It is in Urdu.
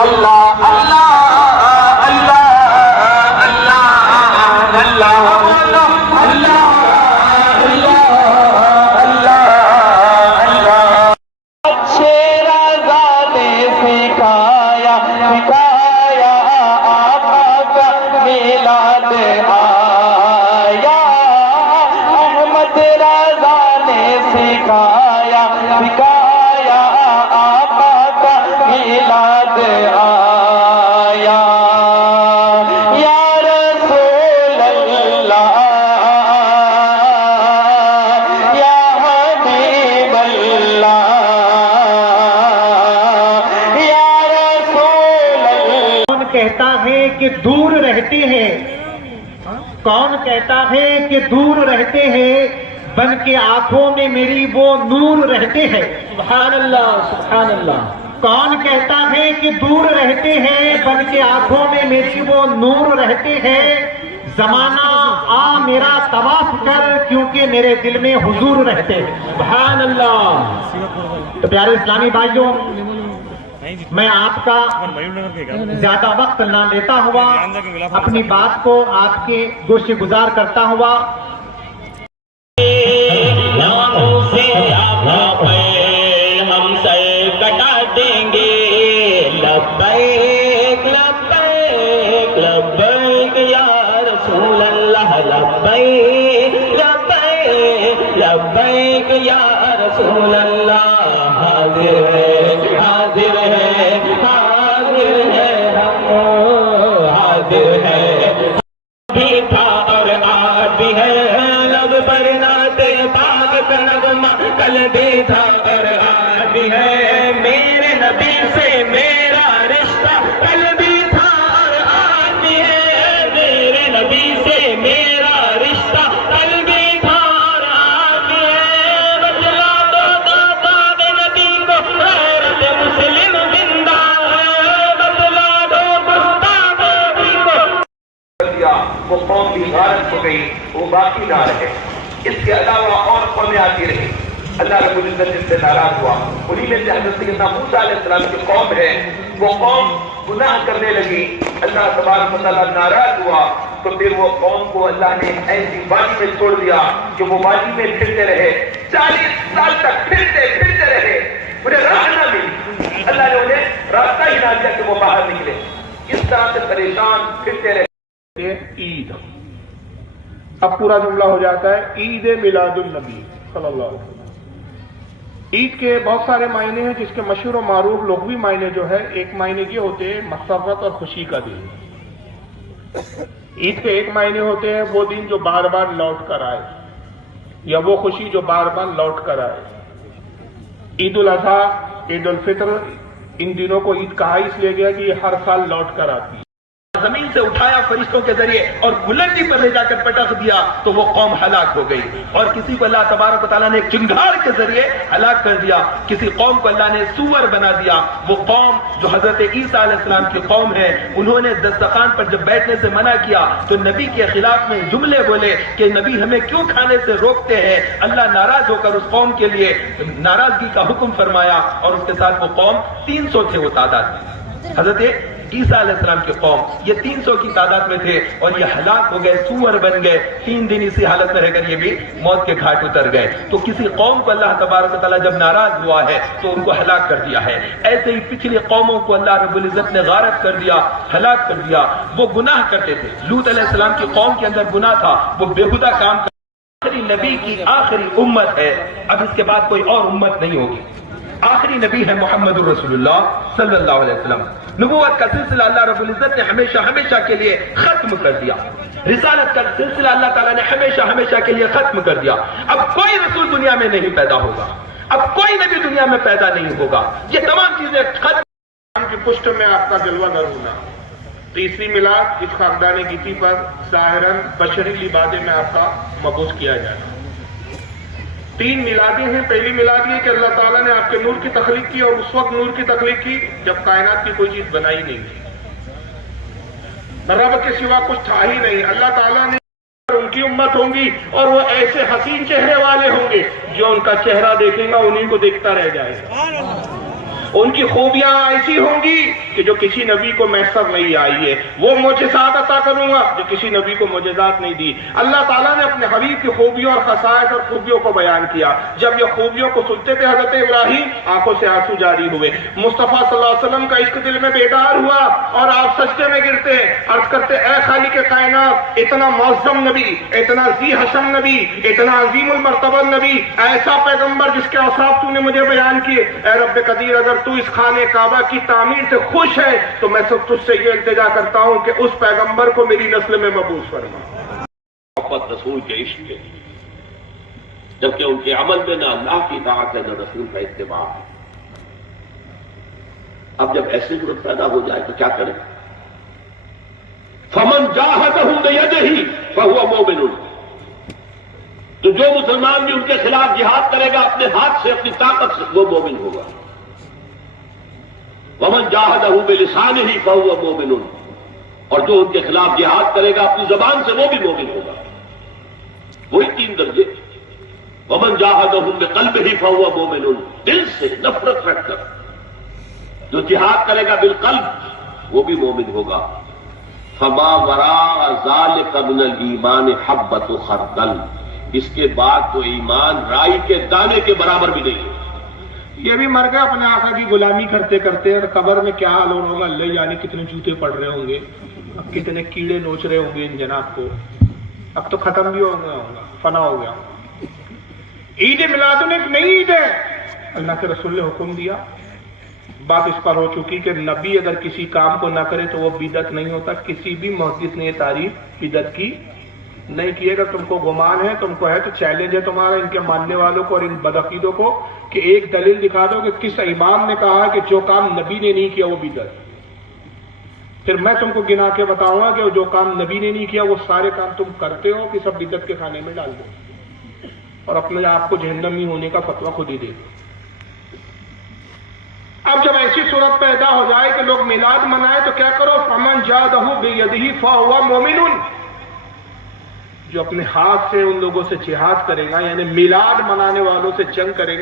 اللہ اللہ اللہ اللہ اللہ کہتا ہے کہ دور رہتے ہیں، کون کہتا ہے کہ دور رہتے ہیں، بن کے آنکھوں میں میری وہ نور رہتے ہیں۔ سبحان اللہ سبحان اللہ۔ کون کہتا ہے کہ دور رہتے ہیں، بن کے آنکھوں میں میری وہ نور رہتے ہیں، زمانہ آ میرا طواف کر کیونکہ میرے دل میں حضور رہتے ہیں۔ سبحان اللہ۔ تو پیارے اسلامی بھائیوں، میں آپ کا زیادہ وقت نہ لیتا ہوا اپنی بات کو آپ کے گوشے گزار کرتا ہوا ہم سر کٹا دیں گے، لبیک لبیک لبیک یا رسول اللہ، لبیک لبیک لبیک یا رسول اللہ، حاضر ہے حاضر ہے حاضر ہے ہم حاضر ہے، بھی تھا اور آج بھی ہے، لب پر نعت پاک کا نغمہ کل بھی تھا اور آج بھی ہے، میرے نبی سے میرا رشتہ کل بھی تھا اور آج بھی ہے، میرے نبی سے میرا رشتہ کل بھی تھا اور آج بھی ہے، بدلا دو داد نبی کو غیرت مسلم زندہ ہے، بدلا دو گستاخ نبی کو، وہ قوم بھی غارت ہو گئی، وہ باقی نہ رہے۔ اس کے علاوہ اور قومیں آتی رہی، اللہ رب العزت اس سے ناراض ہوا۔ انہی میں سے حضرت سیدنا موسیٰ علیہ السلام کی قوم ہے، وہ قوم گناہ کرنے لگی، اللہ تبارک و تعالیٰ ناراض ہوا، تو پھر وہ قوم کو اللہ نے ایسی وادی میں چھوڑ دیا کہ وہ وادی میں پھرتے رہے، 40 سال تک پھرتے رہے، انہیں راہ نہ ملی، اللہ نے انہیں راستہ ہی نہ دیا کہ وہ باہر نکلے، اس طرح سے پریشان پھرتے رہے۔ عید، اب پورا جملہ ہو جاتا ہے عید میلاد النبی صلی اللہ علیہ وسلم۔ عید کے بہت سارے معنی ہیں، جس کے مشہور و معروف لغوی معنی جو ہے، ایک معنی یہ ہوتے ہیں مسرت اور خوشی کا دن۔ عید کے ایک معنی ہوتے ہیں وہ دن جو بار بار لوٹ کر آئے، یا وہ خوشی جو بار بار لوٹ کر آئے۔ عید الاضحیٰ، عید الفطر، ان دنوں کو عید کہا اس لیے گیا کہ یہ ہر سال لوٹ کر آتی ہے۔ زمین سے اٹھایا فرشتوں کے ذریعے اور بلندی پر لے جا کر پٹخ دیا تو وہ قوم ہلاک ہو گئی، اور کسی کو اللہ تبارک و تعالیٰ نے چنگھاڑ کے ذریعے ہلاک کر دیا، کسی قوم کو اللہ نے سور بنا دیا۔ وہ قوم جو حضرت عیسیٰ علیہ السلام کی قوم ہے، انہوں نے دسترخوان پر جب بیٹھنے سے منع کیا تو نبی کے خلاف میں جملے بولے کہ نبی ہمیں کیوں کھانے سے روکتے ہیں، اللہ ناراض ہو کر اس قوم کے لیے ناراضگی کا حکم فرمایا، اور اس کے ساتھ وہ قوم 300 تھے، وہ تعداد حضرت عیسیٰ علیہ السلام کی قوم یہ 300 کی تعداد میں تھے، اور یہ ہلاک ہو گئے، سور بن گئے، 3 دن اسی حالت میں رہ کر یہ بھی موت کے گھاٹ اتر گئے۔ تو کسی قوم کو اللہ تبارک و تعالیٰ جب ناراض ہوا ہے تو ان کو ہلاک کر دیا ہے۔ ایسے ہی پچھلی قوموں کو اللہ رب العزت نے غارت کر دیا، ہلاک کر دیا۔ وہ گناہ کرتے تھے، لوط علیہ السلام کی قوم کے اندر گناہ تھا، وہ بےہودہ کام آخری نبی کی آخری امت ہے، اب اس کے بعد کوئی اور امت نہیں ہوگی، آخری نبی ہے محمد الرسول اللہ صلی اللہ علیہ وسلم۔ نبوت کا سلسلہ اللہ رب العزت نے ہمیشہ کے لیے ختم کر دیا، رسالت کا سلسلہ اللہ تعالیٰ نے ہمیشہ کے لیے ختم کر دیا۔ اب کوئی رسول دنیا میں نہیں پیدا ہوگا، اب کوئی نبی دنیا میں پیدا نہیں ہوگا، یہ تمام چیزیں ختم کی پشت میں آپ کا جلوہ گر ہونا۔ تیسری میلاد اس خاندان گیتی پر ظاہراً بشری لبادے میں آپ کا مبعوث کیا جانا۔ 3 میلادیں ہیں۔ پہلی میلاد یہ کہ اللہ تعالیٰ نے آپ کے نور کی تخلیق کی، اور اس وقت نور کی تخلیق کی جب کائنات کی کوئی چیز بنائی نہیں تھی، رب کے سوا کچھ تھا ہی نہیں۔ اللہ تعالیٰ نے ان کی امت ہوں گی، اور وہ ایسے حسین چہرے والے ہوں گے جو ان کا چہرہ دیکھیں گا انہیں کو دیکھتا رہ جائے گا۔ ان کی خوبیاں ایسی ہوں گی کہ جو کسی نبی کو میسر نہیں آئی ہے، وہ معجزات عطا کروں گا جو کسی نبی کو معجزات نہیں دی۔ اللہ تعالیٰ نے اپنے حبیب کی خوبیوں اور خصائص اور خوبیوں کو بیان کیا۔ جب یہ خوبیوں کو سنتے تھے حضرت ابراہیم، آنکھوں سے آنسو جاری ہوئے، مصطفیٰ صلی اللہ علیہ وسلم کا عشق دل میں بیدار ہوا اور آپ سجدے میں گرتے عرض کرتے اے خالق کائنات، اتنا معظم نبی، اتنا ذی حشم نبی، اتنا عظیم المرتبہ نبی، ایسا پیغمبر جس کے اوصاف تو نے مجھے بیان کیے، اے رب قدیر اگر تو اس خانے کعبہ کی تعمیر سے خوش ہے تو میں سب تجھ سے یہ التجا کرتا ہوں کہ اس پیغمبر کو میری نسل میں مبعوث فرما۔ محبت رسول کے عشق کے، جبکہ ان کے عمل میں نہ اللہ کی اطاعت ہے نہ رسول کا اتباع ہے۔ اب جب ایسی صورت پیدا ہو جائے تو کیا کریں؟ فمن جاہدہ بیدہ فہو مومن، تو جو مسلمان بھی ان کے خلاف جہاد کرے گا اپنے ہاتھ سے اپنی طاقت سے وہ مومن ہوگا۔ ومن جاہدہ بلسانہ فہو مومن، اور جو ان کے خلاف جہاد کرے گا اپنی زبان سے وہ بھی مومن ہوگا۔ وہی تین درجے۔ ومن جاہدہ بقلبہ فہو مومن، دل سے نفرت رکھ کر جو جہاد کرے گا بالقلب وہ بھی مومن ہوگا۔ فما وراء ذلک من الایمان حبۃ خردل، اس کے بعد تو ایمان رائی کے دانے کے برابر بھی نہیں ہے۔ یہ بھی مر گیا اپنے آقا کی غلامی کرتے کرتے، اور قبر میں کیا حال ہوگا اللہ جانے، کتنے جوتے پڑ رہے ہوں گے، اب کتنے کیڑے نوچ رہے ہوں گے ان جناب کو، اب تو ختم بھی ہو گیا ہوگا، فنا ہو گیا۔ عید میلاد ایک نئی عید ہے، اللہ کے رسول نے حکم دیا، بات اس پر ہو چکی کہ نبی اگر کسی کام کو نہ کرے تو وہ بدعت نہیں ہوتا۔ کسی بھی محدث نے یہ تعریف بدعت کی نہیں کی۔ اگر تم کو گمان ہے، تم کو ہے تو چیلنج ہے تمہارا ان کے ماننے والوں کو اور ان بدعقیدوں کو کہ ایک دلیل دکھا دو کہ کس امام نے کہا کہ جو کام نبی نے نہیں کیا وہ بدعت۔ پھر میں تم کو گنا کے بتاؤں گا کہ جو کام نبی نے نہیں کیا وہ سارے کام تم کرتے ہو کہ سب بدعت کے کھانے میں ڈال دو اور اپنے آپ کو جہنمی ہونے کا فتویٰ خود ہی دے دو۔ اب جب ایسی صورت پیدا ہو جائے کہ لوگ میلاد منائے تو کیا کرو؟ فمن جاہدہ بیدہ فہو مومن، جو اپنے ہاتھ سے ان لوگوں سے جہاد کرے گا، یعنی میلاد منانے والوں سے جنگ کرے گا،